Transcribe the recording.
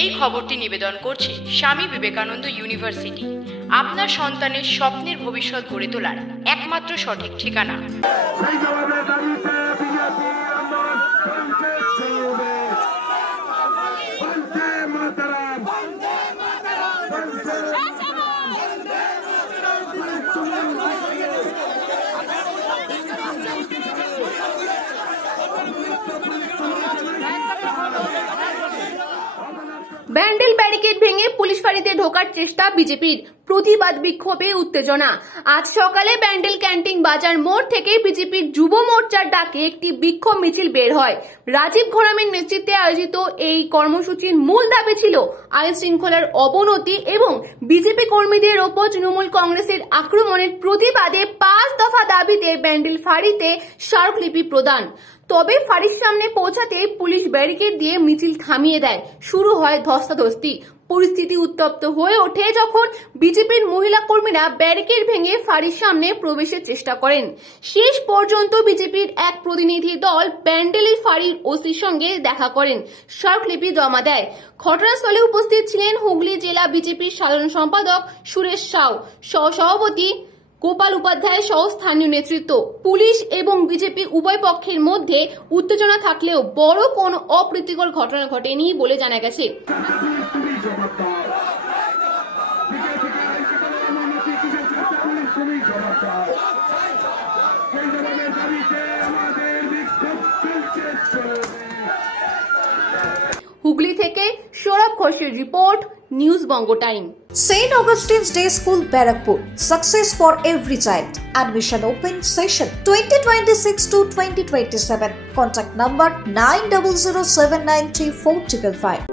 এই খবরটি নিবেদন করছে স্বামী বিবেকানন্দ ইউনিভার্সিটি, আপনার সন্তানের স্বপ্নের ভবিষ্যৎ গড়ে তোলার একমাত্র সঠিক ঠিকানা। ব্যান্ডেল ব্যারিকেড ভেঙে পুলিশ ফাঁড়িতে ঢোকার চেষ্টা বিজেপির, প্রতিবাদ বিক্ষোভে উত্তেজনা। আজ সকালে ব্যান্ডেল ক্যান্টিন বাজার মোড় থেকে বিজেপির যুব মোর্চার ডাকে একটি বিক্ষোভ মিছিল বের হয়। রাজীব ঘোড়ামের নেতৃত্বে আয়োজিত এই কর্মসূচির মূল দাবি ছিল আইন শৃঙ্খলার অবনতি এবং বিজেপি কর্মীদের ওপর তৃণমূল কংগ্রেসের আক্রমণের প্রতিবাদে 5 দফা দাবিতে ব্যান্ডেল ফাঁড়িতে স্মারকলিপি প্রদান। তবে ফাঁড়ির সামনে পৌঁছাতে পুলিশ ব্যারিকেড দিয়ে মিছিল থামিয়ে দেয়। শুরু হয় ধস্তাধস্তি। পরিস্থিতি উত্তপ্ত হয়ে ওঠে যখন বিজেপির মহিলা কর্মীরা ব্যারিকেড ভেঙে ফাঁড়ির সামনে প্রবেশের চেষ্টা করেন। শেষ পর্যন্ত বিজেপির এক প্রতিনিধি দল ব্যান্ডেলের ফাঁড়ির ওসির সঙ্গে দেখা করেন, স্মারকলিপি জমা দেয়। ঘটনাস্থলে উপস্থিত ছিলেন হুগলি জেলা বিজেপির সাধারণ সম্পাদক সুরেশ সাউ, সহসভাপতি গোপাল উপাধ্যায় সহ স্থানীয় নেতৃত্ব। পুলিশ এবং বিজেপি উভয় পক্ষের মধ্যে উত্তেজনা থাকলেও বড় কোনো অপ্রীতিকর ঘটনা ঘটেনি বলে জানা গেছে। হুগলি থেকে সৌরভ ঘোষের report, news Banga time. St. Augustine's Day School, Barakpur. Success for every child. Admission open session 2026 to 2027. Contact number 9007934555.